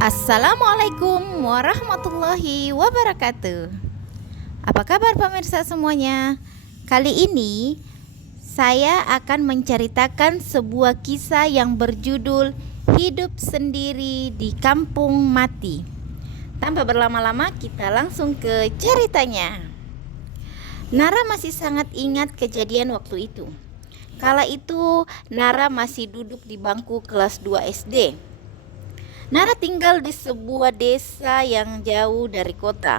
Assalamualaikum warahmatullahi wabarakatuh. Apa kabar pemirsa semuanya? Kali ini saya akan menceritakan sebuah kisah yang berjudul Hidup Sendiri di Kampung Mati. Tanpa berlama-lama kita langsung ke ceritanya. Nara masih sangat ingat kejadian waktu itu. Kala itu Nara masih duduk di bangku kelas 2 SD. Nara tinggal di sebuah desa yang jauh dari kota.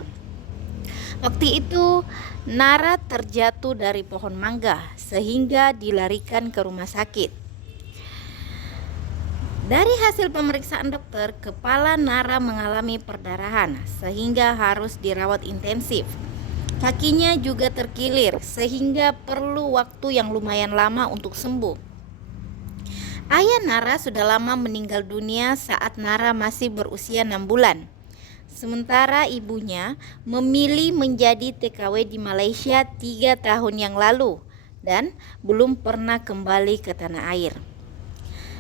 Waktu itu Nara terjatuh dari pohon mangga sehingga dilarikan ke rumah sakit. Dari hasil pemeriksaan dokter, kepala Nara mengalami perdarahan sehingga harus dirawat intensif. Kakinya juga terkilir sehingga perlu waktu yang lumayan lama untuk sembuh. Ayah Nara sudah lama meninggal dunia saat Nara masih berusia 6 bulan. Sementara ibunya memilih menjadi TKW di Malaysia 3 tahun yang lalu dan belum pernah kembali ke tanah air.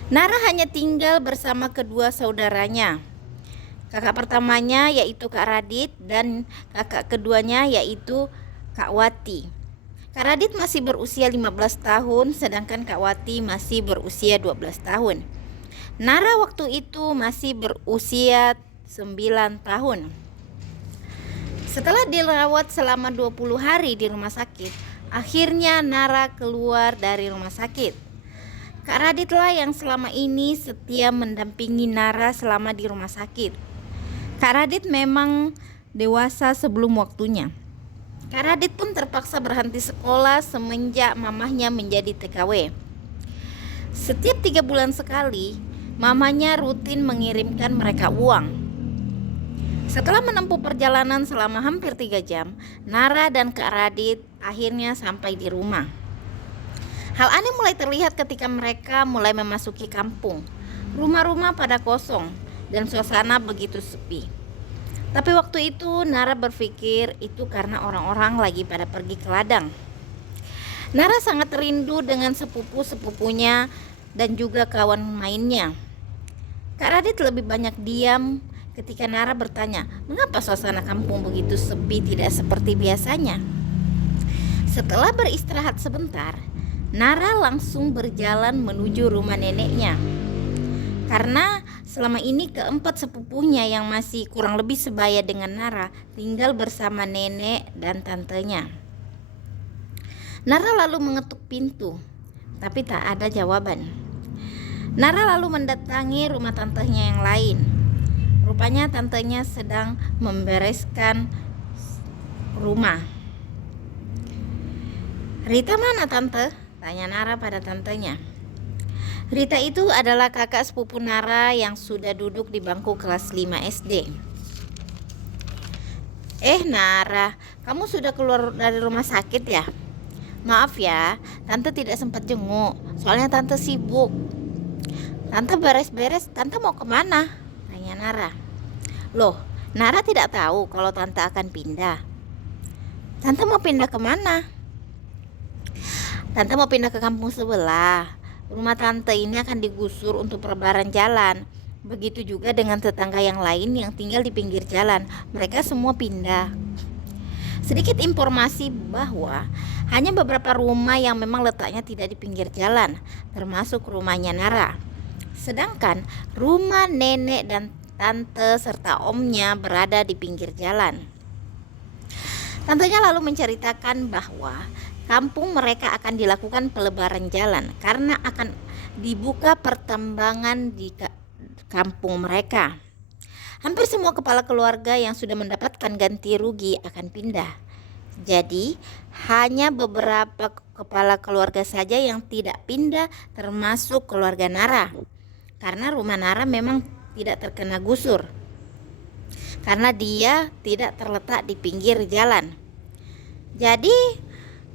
Nara hanya tinggal bersama kedua saudaranya. Kakak pertamanya yaitu Kak Radit dan kakak keduanya yaitu Kak Wati. Kak Radit masih berusia 15 tahun sedangkan Kak Wati masih berusia 12 tahun. Nara waktu itu masih berusia 9 tahun. Setelah dirawat selama 20 hari di rumah sakit, akhirnya Nara keluar dari rumah sakit. Kak Radit lah yang selama ini setia mendampingi Nara selama di rumah sakit. Kak Radit memang dewasa sebelum waktunya. Kak Radit pun terpaksa berhenti sekolah semenjak mamahnya menjadi TKW. Setiap 3 bulan sekali, mamanya rutin mengirimkan mereka uang. Setelah menempuh perjalanan selama hampir 3 jam, Nara dan Kak Radit akhirnya sampai di rumah. Hal aneh mulai terlihat ketika mereka mulai memasuki kampung. Rumah-rumah pada kosong dan suasana begitu sepi. Tapi waktu itu Nara berpikir itu karena orang-orang lagi pada pergi ke ladang. Nara sangat rindu dengan sepupu-sepupunya dan juga kawan mainnya. Kak Radit lebih banyak diam ketika Nara bertanya, mengapa suasana kampung begitu sepi tidak seperti biasanya? Setelah beristirahat sebentar, Nara langsung berjalan menuju rumah neneknya. Karena selama ini keempat sepupunya yang masih kurang lebih sebaya dengan Nara tinggal bersama nenek dan tantenya. Nara lalu mengetuk pintu, tapi tak ada jawaban. Nara lalu mendatangi rumah tantenya yang lain. Rupanya tantenya sedang membereskan rumah. "Rita mana tante?" tanya Nara pada tantenya. Rita itu adalah kakak sepupu Nara yang sudah duduk di bangku kelas 5 SD. Nara, kamu sudah keluar dari rumah sakit ya? Maaf ya, tante tidak sempat jenguk, soalnya tante sibuk. Tante beres-beres, tante mau kemana? Tanya Nara. Loh, Nara tidak tahu kalau tante akan pindah. Tante mau pindah kemana? Tante mau pindah ke kampung sebelah. Rumah tante ini akan digusur untuk perlebaran jalan. Begitu juga dengan tetangga yang lain yang tinggal di pinggir jalan. Mereka semua pindah. Sedikit informasi bahwa hanya beberapa rumah yang memang letaknya tidak di pinggir jalan, termasuk rumahnya Nara. Sedangkan rumah nenek dan tante serta omnya berada di pinggir jalan. Tantenya lalu menceritakan bahwa kampung mereka akan dilakukan pelebaran jalan karena akan dibuka pertambangan di kampung mereka. Hampir semua kepala keluarga yang sudah mendapatkan ganti rugi akan pindah. Jadi hanya beberapa kepala keluarga saja yang tidak pindah, termasuk keluarga Nara. Karena rumah Nara memang tidak terkena gusur. Karena dia tidak terletak di pinggir jalan. Jadi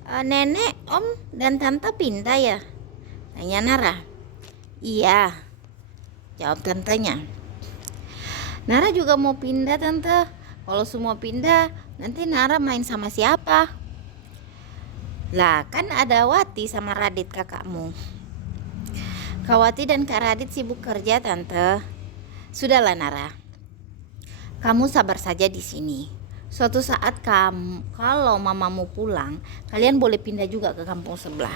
nenek, om, dan tante pindah ya? Tanya Nara. Iya, jawab tantenya. Nara juga mau pindah tante. Kalau semua pindah, nanti Nara main sama siapa? Lah kan ada Wati sama Radit kakakmu. Kak Wati dan Kak Radit sibuk kerja tante. Sudahlah Nara, Kamu sabar saja di sini. Suatu saat kalau mamamu pulang, kalian boleh pindah juga ke kampung sebelah.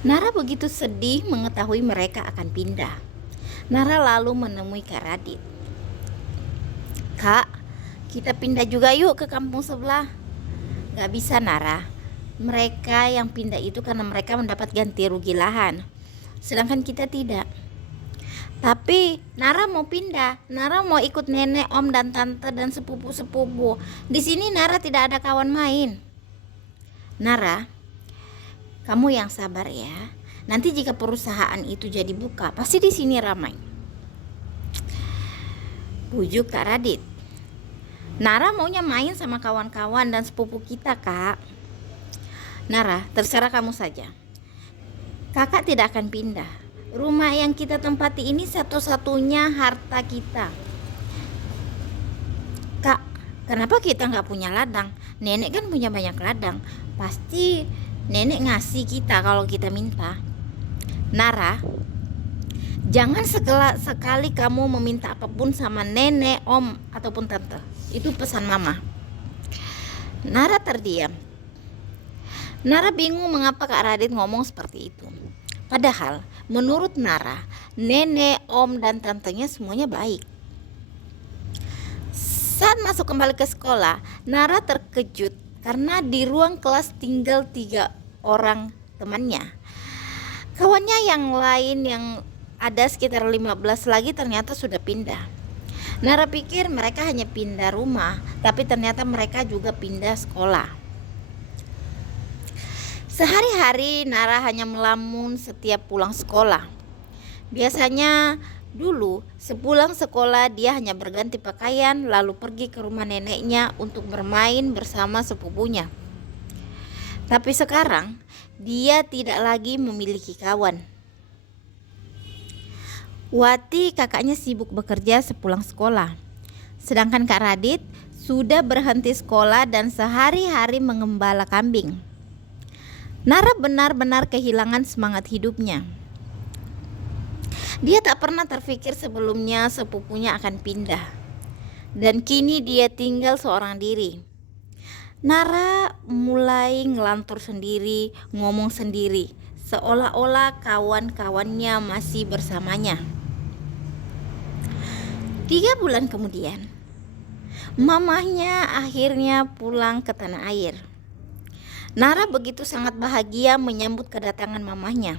Nara begitu sedih mengetahui mereka akan pindah. Nara lalu menemui Kak Radit. Kak, kita pindah juga yuk ke kampung sebelah. Gak bisa Nara. Mereka yang pindah itu karena mereka mendapat ganti rugi lahan. Sedangkan kita tidak. Tapi Nara mau pindah. Nara mau ikut nenek, om dan tante dan sepupu-sepupu. Di sini Nara tidak ada kawan main. Nara, kamu yang sabar ya. Nanti jika perusahaan itu jadi buka, pasti di sini ramai. Bujuk Kak Radit. Nara maunya main sama kawan-kawan dan sepupu kita, Kak. Nara, terserah kamu saja. Kakak tidak akan pindah. Rumah yang kita tempati ini satu-satunya harta kita. Kak, kenapa kita nggak punya ladang? Nenek kan punya banyak ladang. Pasti nenek ngasih kita kalau kita minta. Nara, jangan sekali kamu meminta apapun sama nenek, om, ataupun tante. Itu pesan mama. Nara terdiam. Nara bingung mengapa Kak Radit ngomong seperti itu. Padahal menurut Nara, nenek, om, dan tantenya semuanya baik. Saat masuk kembali ke sekolah, Nara terkejut karena di ruang kelas tinggal 3 orang temannya. Kawannya yang lain yang ada sekitar 15 lagi ternyata sudah pindah. Nara pikir mereka hanya pindah rumah, tapi ternyata mereka juga pindah sekolah. Sehari-hari Nara hanya melamun setiap pulang sekolah. Biasanya dulu sepulang sekolah dia hanya berganti pakaian lalu pergi ke rumah neneknya untuk bermain bersama sepupunya. Tapi sekarang dia tidak lagi memiliki kawan. Wati kakaknya sibuk bekerja sepulang sekolah. Sedangkan Kak Radit sudah berhenti sekolah dan sehari-hari mengembala kambing. Nara benar-benar kehilangan semangat hidupnya. Dia tak pernah terfikir sebelumnya sepupunya akan pindah. Dan kini dia tinggal seorang diri. Nara mulai ngelantur sendiri, ngomong sendiri, seolah-olah kawan-kawannya masih bersamanya. 3 bulan kemudian, mamahnya akhirnya pulang ke tanah air. Nara begitu sangat bahagia menyambut kedatangan mamahnya.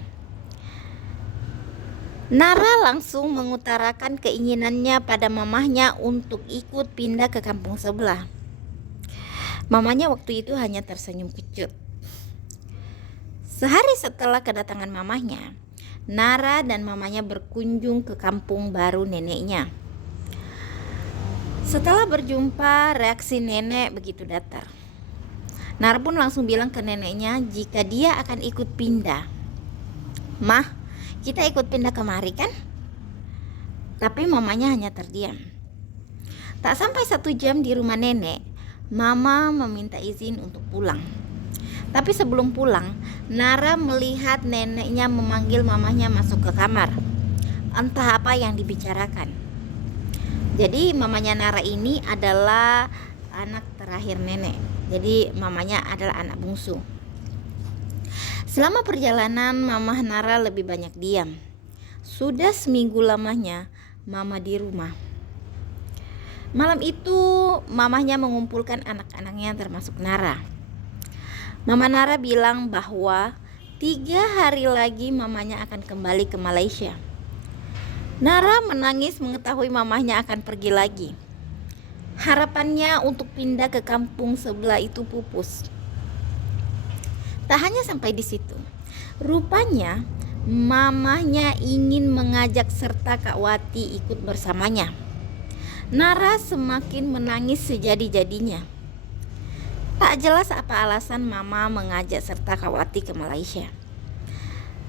Nara langsung mengutarakan keinginannya pada mamahnya untuk ikut pindah ke kampung sebelah. Mamanya waktu itu hanya tersenyum kecut. Sehari setelah kedatangan mamahnya, Nara dan mamanya berkunjung ke kampung baru neneknya. Setelah berjumpa, reaksi nenek begitu datar. Nara pun langsung bilang ke neneknya jika dia akan ikut pindah. Mah, kita ikut pindah kemari kan? Tapi mamanya hanya terdiam. Tak sampai 1 jam di rumah nenek, mama meminta izin untuk pulang. Tapi sebelum pulang, Nara melihat neneknya memanggil mamanya masuk ke kamar. Entah apa yang dibicarakan. Jadi mamanya Nara ini adalah anak terakhir nenek. Jadi mamanya adalah anak bungsu. Selama perjalanan mama Nara lebih banyak diam. Sudah seminggu lamanya mama di rumah. Malam itu mamahnya mengumpulkan anak-anaknya termasuk Nara. Mama Nara bilang bahwa 3 hari lagi mamanya akan kembali ke Malaysia. Nara menangis mengetahui mamahnya akan pergi lagi. Harapannya untuk pindah ke kampung sebelah itu pupus. Tak hanya sampai di situ. Rupanya mamahnya ingin mengajak serta Kak Wati ikut bersamanya. Nara semakin menangis sejadi-jadinya. Tak jelas apa alasan mama mengajak serta Kak Wati ke Malaysia.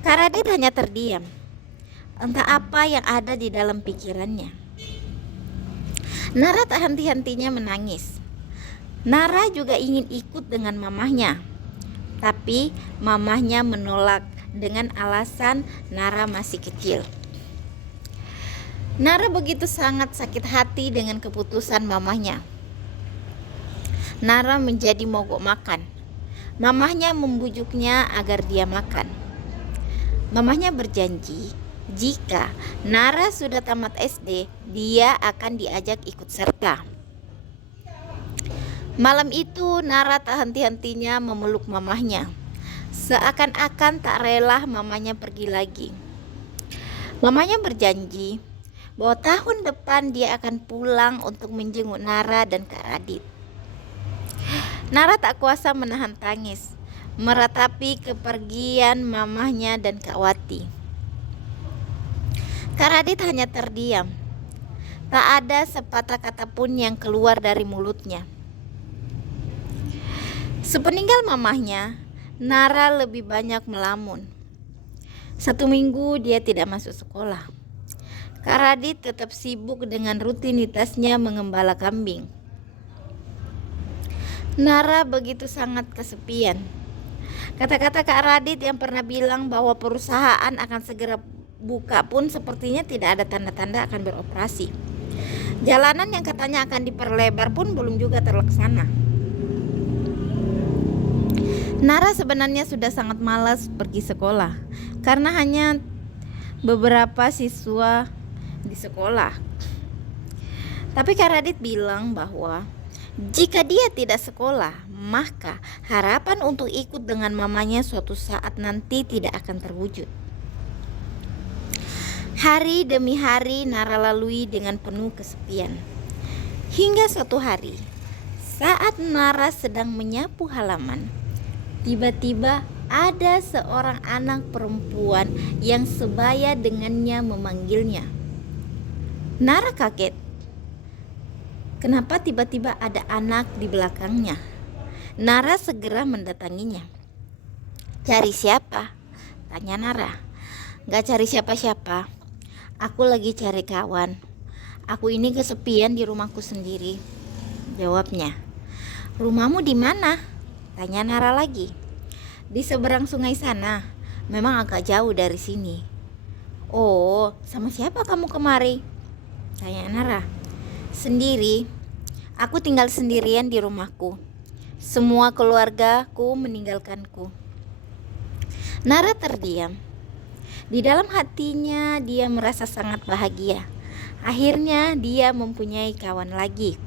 Kak Radit hanya terdiam. Entah apa yang ada di dalam pikirannya. Nara tak henti-hentinya menangis. Nara juga ingin ikut dengan mamahnya. Tapi mamahnya menolak dengan alasan Nara masih kecil. Nara begitu sangat sakit hati dengan keputusan mamahnya. Nara menjadi mogok makan. Mamahnya membujuknya agar dia makan. Mamahnya berjanji jika Nara sudah tamat SD, dia akan diajak ikut serta. Malam itu Nara tak henti-hentinya memeluk mamahnya. Seakan-akan tak rela mamanya pergi lagi. Mamanya berjanji bahwa tahun depan dia akan pulang untuk menjenguk Nara dan Kak Radit. Nara tak kuasa menahan tangis meratapi kepergian mamahnya dan Kak Wati. Kak Radit hanya terdiam. Tak ada sepatah kata pun yang keluar dari mulutnya. Sepeninggal mamahnya, Nara lebih banyak melamun. 1 minggu dia tidak masuk sekolah. Kak Radit tetap sibuk dengan rutinitasnya mengembala kambing. Nara begitu sangat kesepian. Kata-kata Kak Radit yang pernah bilang bahwa perusahaan akan segera buka pun sepertinya tidak ada tanda-tanda akan beroperasi. Jalanan yang katanya akan diperlebar pun belum juga terlaksana. Nara sebenarnya sudah sangat malas pergi sekolah karena hanya beberapa siswa di sekolah. Tapi Kak Radit bilang bahwa jika dia tidak sekolah, maka harapan untuk ikut dengan mamanya suatu saat nanti tidak akan terwujud. Hari demi hari Nara lalui dengan penuh kesepian. Hingga suatu hari, saat Nara sedang menyapu halaman, tiba-tiba ada seorang anak perempuan yang sebaya dengannya memanggilnya. Nara kaget. Kenapa tiba-tiba ada anak di belakangnya? Nara segera mendatanginya. Cari siapa? Tanya Nara. Gak cari siapa-siapa. Aku lagi cari kawan. Aku ini kesepian di rumahku sendiri. Jawabnya. Rumahmu di mana? Tanya Nara lagi. Di seberang sungai sana. Memang agak jauh dari sini. Oh, sama siapa kamu kemari? Tanya Nara. Sendiri. Aku tinggal sendirian di rumahku. Semua keluargaku meninggalkanku. Nara terdiam. Di dalam hatinya dia merasa sangat bahagia. Akhirnya dia mempunyai kawan lagi.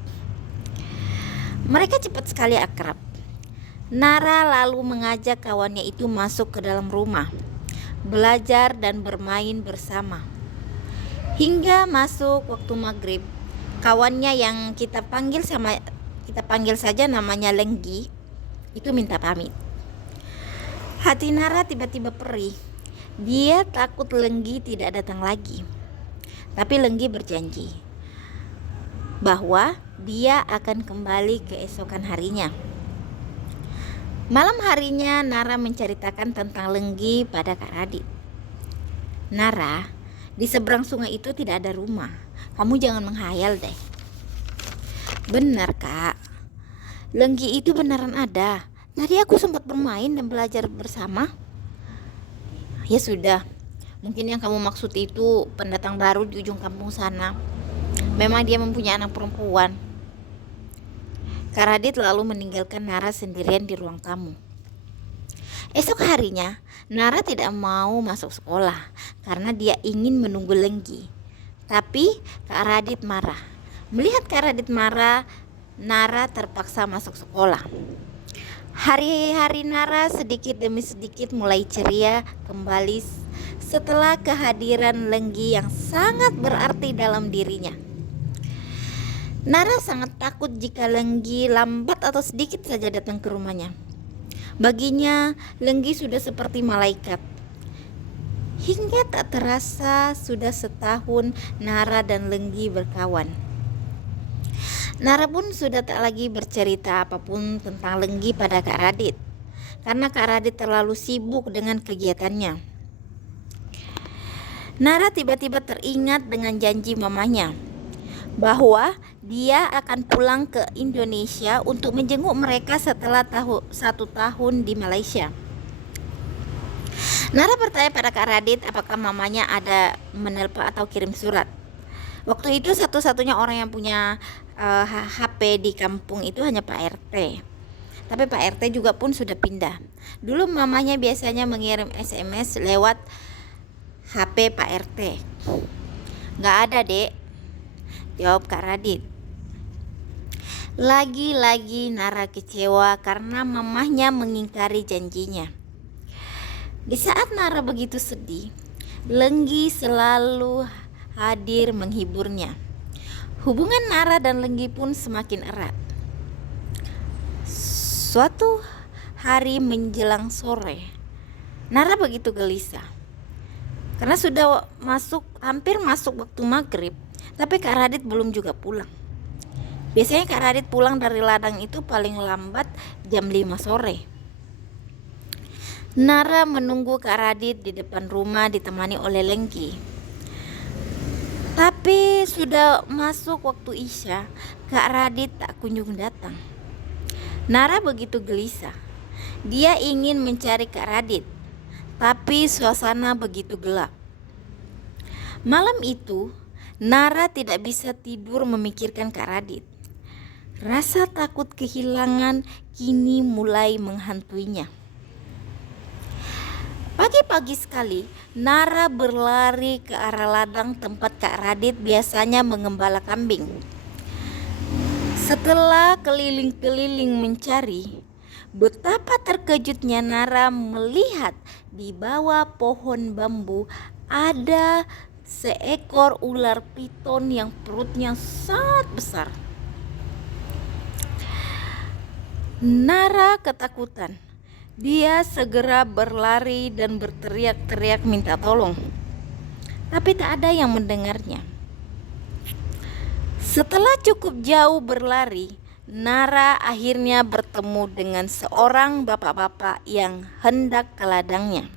Mereka cepat sekali akrab. Nara lalu mengajak kawannya itu masuk ke dalam rumah, belajar dan bermain bersama. Hingga masuk waktu maghrib, kawannya yang kita panggil saja namanya Lenggi, itu minta pamit. Hati Nara tiba-tiba perih. Dia takut Lenggi tidak datang lagi. Tapi Lenggi berjanji bahwa dia akan kembali keesokan harinya. Malam harinya Nara menceritakan tentang Lenggi pada Kak Radit. Nara, di seberang sungai itu tidak ada rumah. Kamu jangan menghayal deh. Benar Kak, Lenggi itu beneran ada. Tadi aku sempat bermain dan belajar bersama. Ya sudah, mungkin yang kamu maksud itu pendatang baru di ujung kampung sana. Memang dia mempunyai anak perempuan. Kak Radit lalu meninggalkan Nara sendirian di ruang tamu. Esok harinya, Nara tidak mau masuk sekolah karena dia ingin menunggu Lenggi. Tapi Kak Radit marah. Melihat Kak Radit marah, Nara terpaksa masuk sekolah. Hari-hari Nara sedikit demi sedikit mulai ceria kembali setelah kehadiran Lenggi yang sangat berarti dalam dirinya. Nara sangat takut jika Lenggi lambat atau sedikit saja datang ke rumahnya. Baginya Lenggi sudah seperti malaikat. Hingga tak terasa sudah setahun Nara dan Lenggi berkawan. Nara pun sudah tak lagi bercerita apapun tentang Lenggi pada Kak Radit, karena Kak Radit terlalu sibuk dengan kegiatannya. Nara tiba-tiba teringat dengan janji mamanya bahwa dia akan pulang ke Indonesia untuk menjenguk mereka setelah 1 tahun di Malaysia. Nara bertanya pada Kak Radit apakah mamanya ada menelpon atau kirim surat. Waktu itu satu-satunya orang yang punya HP di kampung itu hanya Pak RT. Tapi Pak RT juga pun sudah pindah. Dulu mamanya biasanya mengirim SMS lewat HP Pak RT. Nggak ada, Dek, jawab Kak Radit. Lagi-lagi Nara kecewa karena mamahnya mengingkari janjinya. Di saat Nara begitu sedih, Lenggi selalu hadir menghiburnya. Hubungan Nara dan Lenggi pun semakin erat. Suatu hari menjelang sore, Nara begitu gelisah karena sudah hampir masuk waktu maghrib, tapi Kak Radit belum juga pulang. Biasanya Kak Radit pulang dari ladang itu paling lambat jam 5 sore. Nara menunggu Kak Radit di depan rumah ditemani oleh Lenggi. Tapi sudah masuk waktu Isya, Kak Radit tak kunjung datang. Nara begitu gelisah. Dia ingin mencari Kak Radit, tapi suasana begitu gelap. Malam itu, Nara tidak bisa tidur memikirkan Kak Radit. Rasa takut kehilangan kini mulai menghantuinya. Pagi-pagi sekali, Nara berlari ke arah ladang tempat Kak Radit biasanya mengembala kambing. Setelah keliling-keliling mencari, betapa terkejutnya Nara melihat di bawah pohon bambu ada seekor ular piton yang perutnya sangat besar. Nara ketakutan. Dia segera berlari dan berteriak-teriak minta tolong. Tapi tak ada yang mendengarnya. Setelah cukup jauh berlari, Nara akhirnya bertemu dengan seorang bapak-bapak yang hendak ke ladangnya.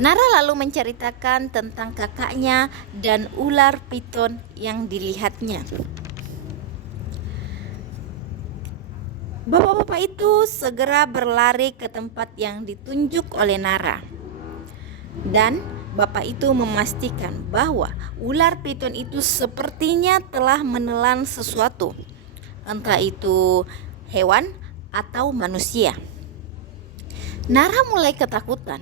Nara lalu menceritakan tentang kakaknya dan ular piton yang dilihatnya. Bapak-bapak itu segera berlari ke tempat yang ditunjuk oleh Nara. Dan bapak itu memastikan bahwa ular piton itu sepertinya telah menelan sesuatu, entah itu hewan atau manusia. Nara mulai ketakutan.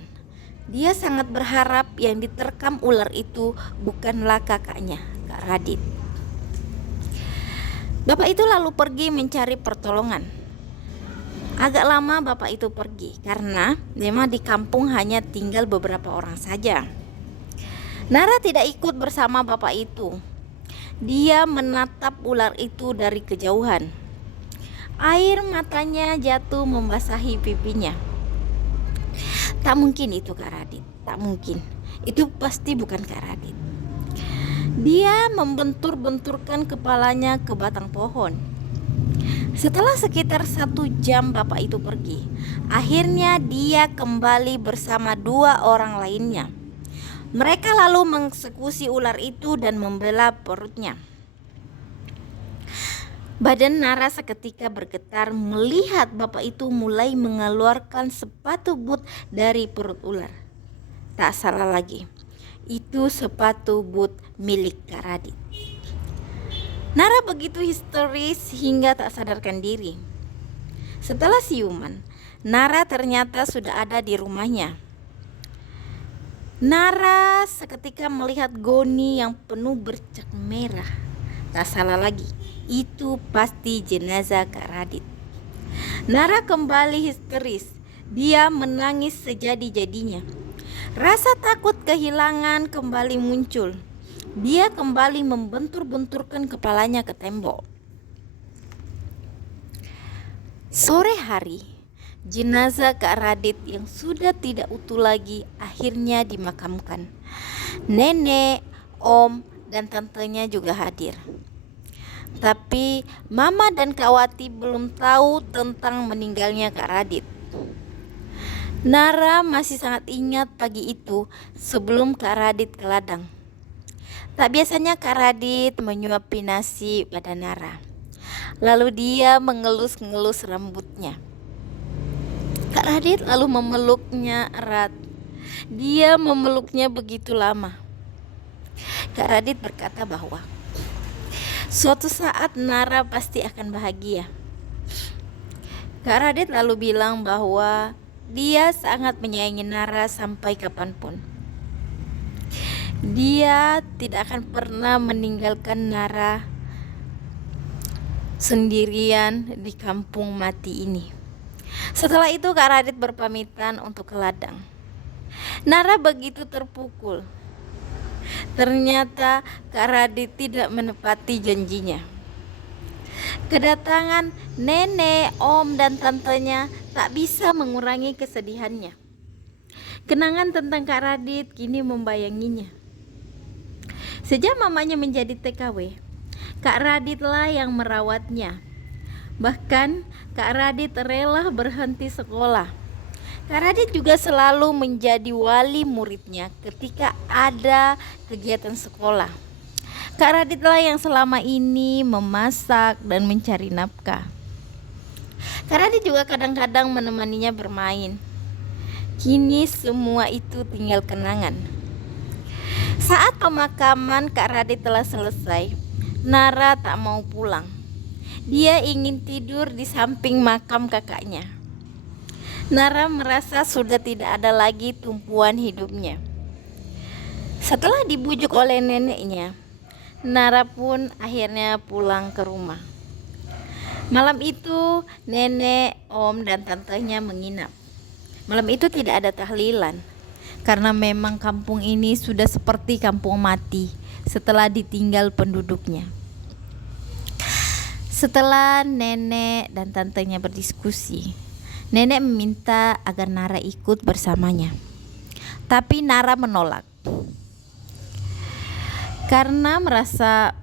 Dia sangat berharap yang diterkam ular itu bukanlah kakaknya, Kak Radit. Bapak itu lalu pergi mencari pertolongan. Agak lama bapak itu pergi karena memang di kampung hanya tinggal beberapa orang saja. Nara tidak ikut bersama bapak itu. Dia menatap ular itu dari kejauhan. Air matanya jatuh membasahi pipinya. Tak mungkin itu Kak Radit, tak mungkin. Itu pasti bukan Kak Radit. Dia membentur-benturkan kepalanya ke batang pohon. Setelah sekitar 1 jam bapak itu pergi. Akhirnya dia kembali bersama 2 orang lainnya. Mereka lalu mengeksekusi ular itu dan membelah perutnya. Badan Nara seketika bergetar melihat bapak itu mulai mengeluarkan sepatu boot dari perut ular. Tak salah lagi, itu sepatu boot milik Kak Radit. Nara begitu histeris hingga tak sadarkan diri. Setelah siuman, Nara ternyata sudah ada di rumahnya. Nara seketika melihat goni yang penuh bercak merah. Tak salah lagi, itu pasti jenazah Kak Radit. Nara kembali histeris. Dia menangis sejadi-jadinya. Rasa takut kehilangan kembali muncul. Dia kembali membentur-benturkan kepalanya ke tembok. Sore hari, jenazah Kak Radit yang sudah tidak utuh lagi akhirnya dimakamkan. Nenek, om, dan tantenya juga hadir. Tapi Mama dan Kak Wati belum tahu tentang meninggalnya Kak Radit. Nara masih sangat ingat pagi itu sebelum Kak Radit ke ladang. Tak biasanya Kak Radit menyuapi nasi pada Nara. Lalu dia mengelus-ngelus rambutnya. Kak Radit lalu memeluknya erat. Dia memeluknya begitu lama. Kak Radit berkata bahwa suatu saat Nara pasti akan bahagia. Kak Radit lalu bilang bahwa dia sangat menyayangi Nara sampai kapanpun. Dia tidak akan pernah meninggalkan Nara sendirian di kampung mati ini. Setelah itu Kak Radit berpamitan untuk ke ladang. Nara begitu terpukul. Ternyata Kak Radit tidak menepati janjinya. Kedatangan nenek, om, dan tantenya tak bisa mengurangi kesedihannya. Kenangan tentang Kak Radit kini membayanginya. Sejak mamanya menjadi TKW, Kak Raditlah yang merawatnya. Bahkan Kak Radit rela berhenti sekolah. Kak Radit juga selalu menjadi wali muridnya ketika ada kegiatan sekolah. Kak Raditlah yang selama ini memasak dan mencari nafkah. Kak Radit juga kadang-kadang menemaninya bermain. Kini semua itu tinggal kenangan. Saat pemakaman Kak Radit telah selesai, Nara tak mau pulang. Dia ingin tidur di samping makam kakaknya. Nara merasa sudah tidak ada lagi tumpuan hidupnya. Setelah dibujuk oleh neneknya, Nara pun akhirnya pulang ke rumah. Malam itu nenek, om, dan tantenya menginap. Malam itu tidak ada tahlilan, karena memang kampung ini sudah seperti kampung mati setelah ditinggal penduduknya. Setelah nenek dan tantenya berdiskusi, nenek meminta agar Nara ikut bersamanya. Tapi Nara menolak. Karena merasa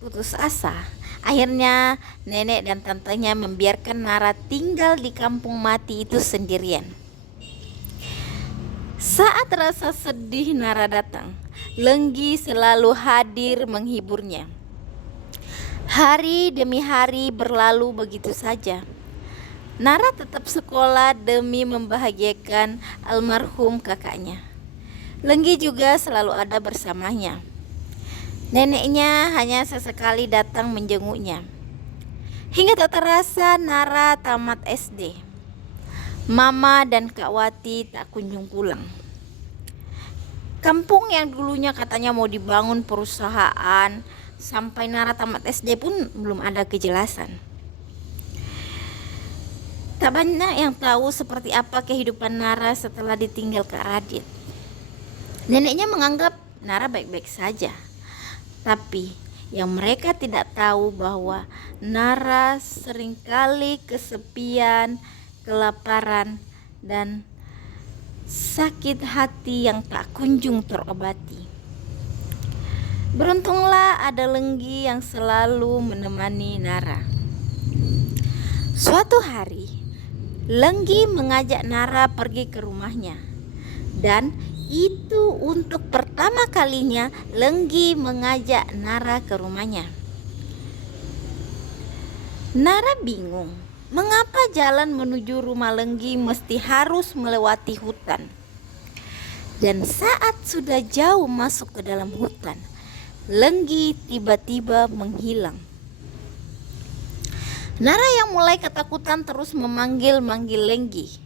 putus asa, akhirnya nenek dan tantenya membiarkan Nara tinggal di kampung mati itu sendirian. Saat rasa sedih Nara datang, Lenggi selalu hadir menghiburnya. Hari demi hari berlalu begitu saja. Nara tetap sekolah demi membahagiakan almarhum kakaknya. Lenggi juga selalu ada bersamanya. Neneknya hanya sesekali datang menjenguknya. Hingga tak terasa Nara tamat SD. Mama dan Kak Wati tak kunjung pulang. Kampung yang dulunya katanya mau dibangun perusahaan, sampai Nara tamat SD pun belum ada kejelasan. Tak banyak yang tahu seperti apa kehidupan Nara setelah ditinggal Kak Radit. Neneknya menganggap Nara baik-baik saja. Tapi yang mereka tidak tahu bahwa Nara seringkali kesepian, kelaparan, dan sakit hati yang tak kunjung terobati. Beruntunglah ada Lenggi yang selalu menemani Nara. Suatu hari, Lenggi mengajak Nara pergi ke rumahnya. Dan itu untuk pertama kalinya Lenggi mengajak Nara ke rumahnya. Nara bingung, mengapa jalan menuju rumah Lenggi mesti harus melewati hutan. Dan saat sudah jauh masuk ke dalam hutan, Lenggi tiba-tiba menghilang. Nara yang mulai ketakutan terus memanggil-manggil Lenggi,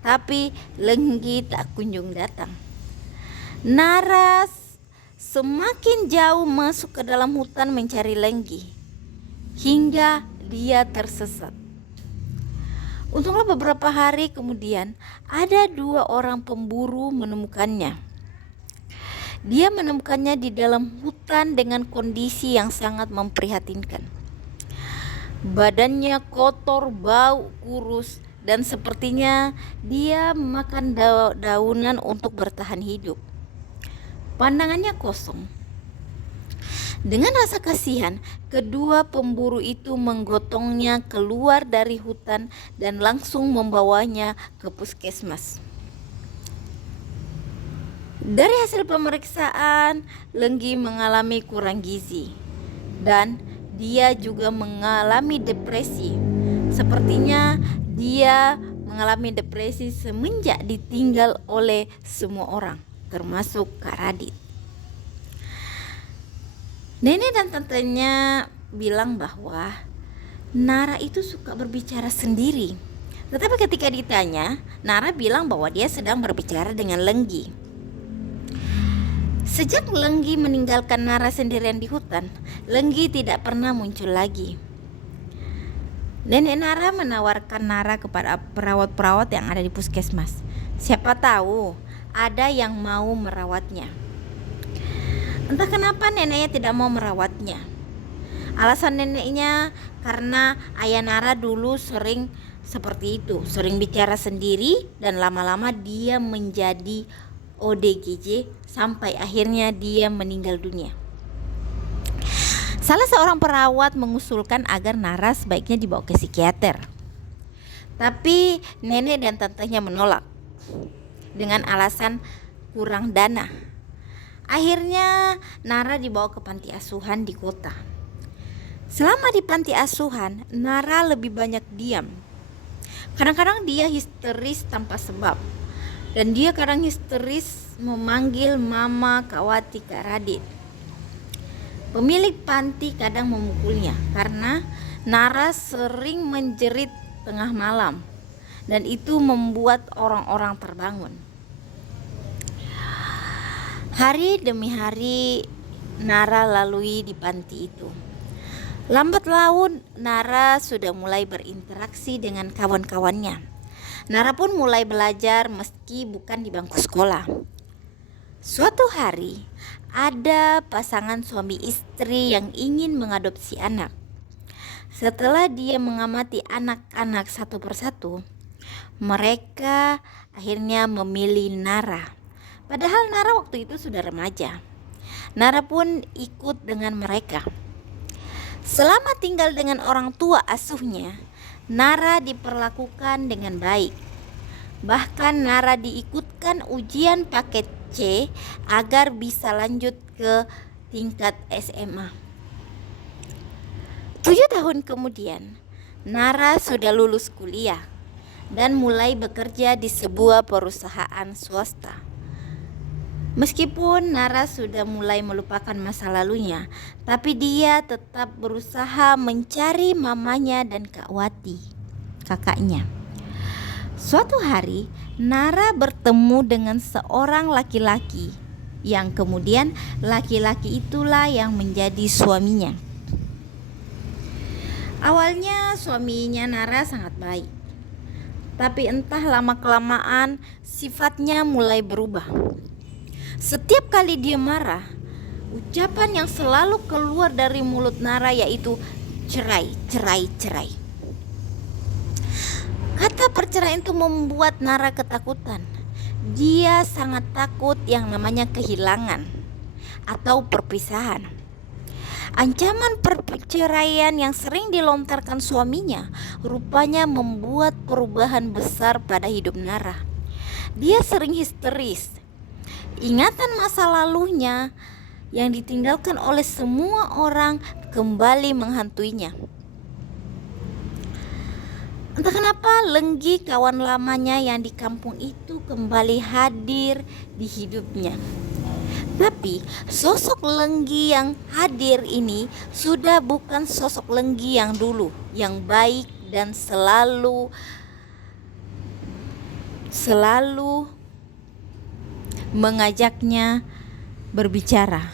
tapi Lenggi tak kunjung datang. Nara semakin jauh masuk ke dalam hutan mencari Lenggi, hingga dia tersesat. Untunglah beberapa hari kemudian ada 2 orang pemburu menemukannya. Dia menemukannya di dalam hutan dengan kondisi yang sangat memprihatinkan. Badannya kotor, bau, kurus, dan sepertinya dia makan daunan untuk bertahan hidup. Pandangannya kosong. Dengan rasa kasihan, kedua pemburu itu menggotongnya keluar dari hutan dan langsung membawanya ke puskesmas. Dari hasil pemeriksaan, Lenggi mengalami kurang gizi dan dia juga mengalami depresi. Sepertinya dia mengalami depresi semenjak ditinggal oleh semua orang, termasuk Kak Radit. Nenek dan tantenya bilang bahwa Nara itu suka berbicara sendiri. Tetapi ketika ditanya, Nara bilang bahwa dia sedang berbicara dengan Lenggi. Sejak Lenggi meninggalkan Nara sendirian di hutan, Lenggi tidak pernah muncul lagi. Nenek Nara menawarkan Nara kepada perawat-perawat yang ada di puskesmas. Siapa tahu ada yang mau merawatnya. Entah kenapa neneknya tidak mau merawatnya. Alasan neneknya karena ayah Nara dulu sering seperti itu, sering bicara sendiri dan lama-lama dia menjadi ODGJ sampai akhirnya dia meninggal dunia. Salah seorang perawat mengusulkan agar Nara sebaiknya dibawa ke psikiater. Tapi nenek dan tantenya menolak dengan alasan kurang dana. Akhirnya Nara dibawa ke panti asuhan di kota. Selama di panti asuhan, Nara lebih banyak diam. Kadang-kadang dia histeris tanpa sebab. Dan dia kadang histeris memanggil Mama, Kak Wati, Kak Radit. Pemilik panti kadang memukulnya karena Nara sering menjerit tengah malam. Dan itu membuat orang-orang terbangun. Hari demi hari Nara lalui di panti itu. Lambat laun Nara sudah mulai berinteraksi dengan kawan-kawannya. Nara pun mulai belajar meski bukan di bangku sekolah. Suatu hari ada pasangan suami istri yang ingin mengadopsi anak. Setelah dia mengamati anak-anak satu persatu, mereka akhirnya memilih Nara. Padahal Nara waktu itu sudah remaja. Nara pun ikut dengan mereka. Selama tinggal dengan orang tua asuhnya, Nara diperlakukan dengan baik. Bahkan Nara diikutkan ujian paket C agar bisa lanjut ke tingkat SMA. 7 tahun kemudian, Nara sudah lulus kuliah dan mulai bekerja di sebuah perusahaan swasta. Meskipun Nara sudah mulai melupakan masa lalunya, tapi dia tetap berusaha mencari mamanya dan Kak Wati, kakaknya. Suatu hari, Nara bertemu dengan seorang laki-laki, yang kemudian laki-laki itulah yang menjadi suaminya. Awalnya suaminya Nara sangat baik, tapi entah lama-kelamaan sifatnya mulai berubah. Setiap kali dia marah, ucapan yang selalu keluar dari mulut Nara yaitu cerai, cerai, cerai. Kata perceraian itu membuat Nara ketakutan. Dia sangat takut yang namanya kehilangan atau perpisahan. Ancaman perceraian yang sering dilontarkan suaminya rupanya membuat perubahan besar pada hidup Nara. Dia sering histeris. Ingatan masa lalunya yang ditinggalkan oleh semua orang kembali menghantuinya. Entah kenapa Lenggi, kawan lamanya yang di kampung itu, kembali hadir di hidupnya. Tapi sosok Lenggi yang hadir ini sudah bukan sosok Lenggi yang dulu, yang baik dan selalu mengajaknya berbicara.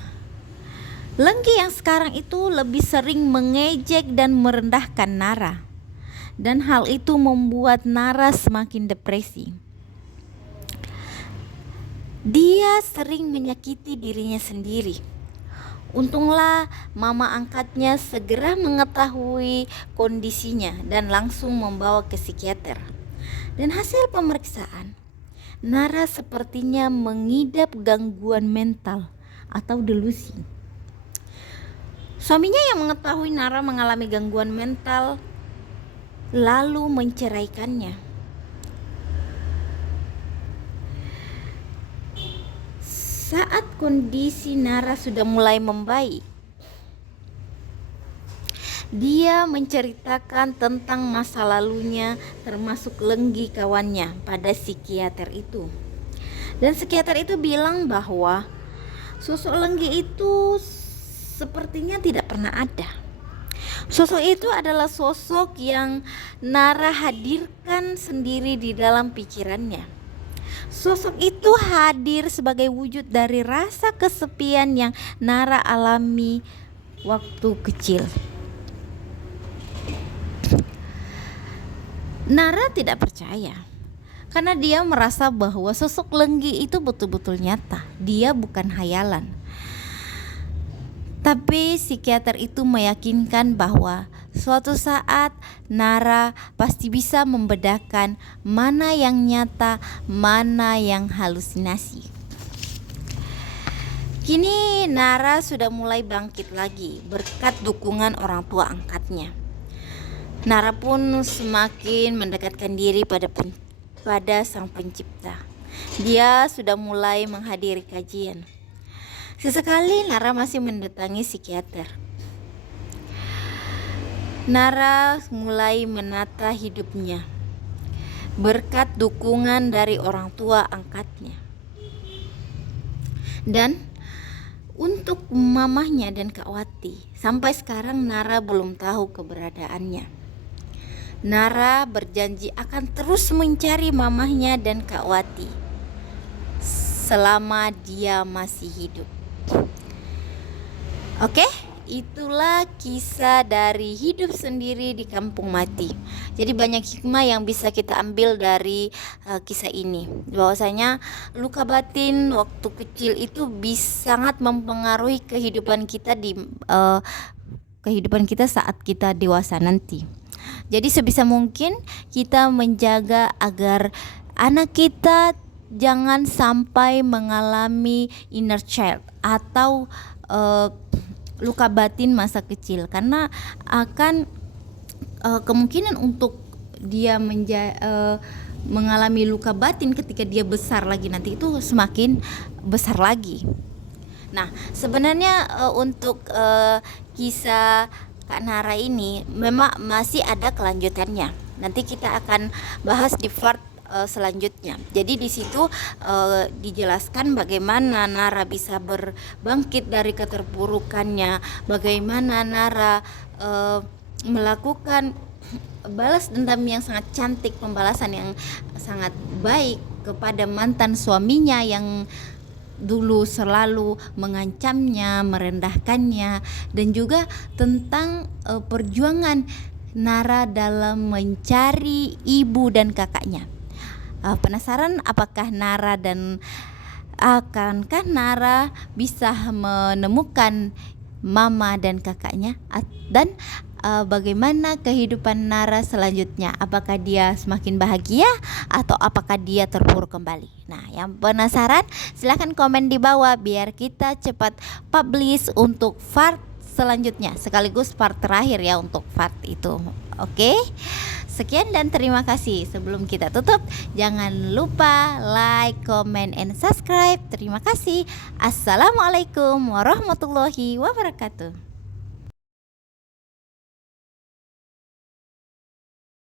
Lenggi yang sekarang itu lebih sering mengejek dan merendahkan Nara. Dan hal itu membuat Nara semakin depresi. Dia sering menyakiti dirinya sendiri. Untunglah mama angkatnya segera mengetahui kondisinya dan langsung membawa ke psikiater. Dan hasil pemeriksaan, Nara sepertinya mengidap gangguan mental atau delusi. Suaminya yang mengetahui Nara mengalami gangguan mental lalu menceraikannya. Saat kondisi Nara sudah mulai membaik, dia menceritakan tentang masa lalunya termasuk Lenggi kawannya pada psikiater itu. Dan psikiater itu bilang bahwa sosok Lenggi itu sepertinya tidak pernah ada. Sosok itu adalah sosok yang Nara hadirkan sendiri di dalam pikirannya. Sosok itu hadir sebagai wujud dari rasa kesepian yang Nara alami waktu kecil. Nara tidak percaya karena dia merasa bahwa sosok Lenggi itu betul-betul nyata. Dia bukan hayalan. Tapi psikiater itu meyakinkan bahwa suatu saat Nara pasti bisa membedakan mana yang nyata, mana yang halusinasi. Kini Nara sudah mulai bangkit lagi berkat dukungan orang tua angkatnya. Nara pun semakin mendekatkan diri pada Sang Pencipta. Dia sudah mulai menghadiri kajian. Sesekali Nara masih mendatangi psikiater. Nara mulai menata hidupnya berkat dukungan dari orang tua angkatnya. Dan untuk mamahnya dan Kak Wati, sampai sekarang Nara belum tahu keberadaannya. Nara berjanji akan terus mencari mamahnya dan Kak Wati selama dia masih hidup. Oke, itulah kisah dari hidup sendiri di kampung mati. Jadi banyak hikmah yang bisa kita ambil dari kisah ini. Bahwasanya luka batin waktu kecil itu bisa sangat mempengaruhi kehidupan kita saat kita dewasa nanti. Jadi sebisa mungkin kita menjaga agar anak kita jangan sampai mengalami inner child atau luka batin masa kecil, karena akan kemungkinan untuk dia mengalami luka batin ketika dia besar lagi nanti itu semakin besar lagi. Nah, sebenarnya untuk kisah Kak Nara ini memang masih ada kelanjutannya. Nanti kita akan bahas di part selanjutnya. Jadi di situ dijelaskan bagaimana Nara bisa berbangkit dari keterpurukannya, bagaimana Nara melakukan balas dendam yang sangat cantik, pembalasan yang sangat baik kepada mantan suaminya yang dulu selalu mengancamnya, merendahkannya, dan juga tentang perjuangan Nara dalam mencari ibu dan kakaknya. Penasaran akankah Nara bisa menemukan mama dan kakaknya, dan bagaimana kehidupan Nara selanjutnya? Apakah dia semakin bahagia atau apakah dia terpuruk kembali? Nah, yang penasaran silahkan komen di bawah biar kita cepat publish untuk part selanjutnya, sekaligus part terakhir ya untuk part itu. Oke, sekian dan terima kasih. Sebelum kita tutup, jangan lupa like, comment, and subscribe. Terima kasih. Assalamualaikum warahmatullahi wabarakatuh.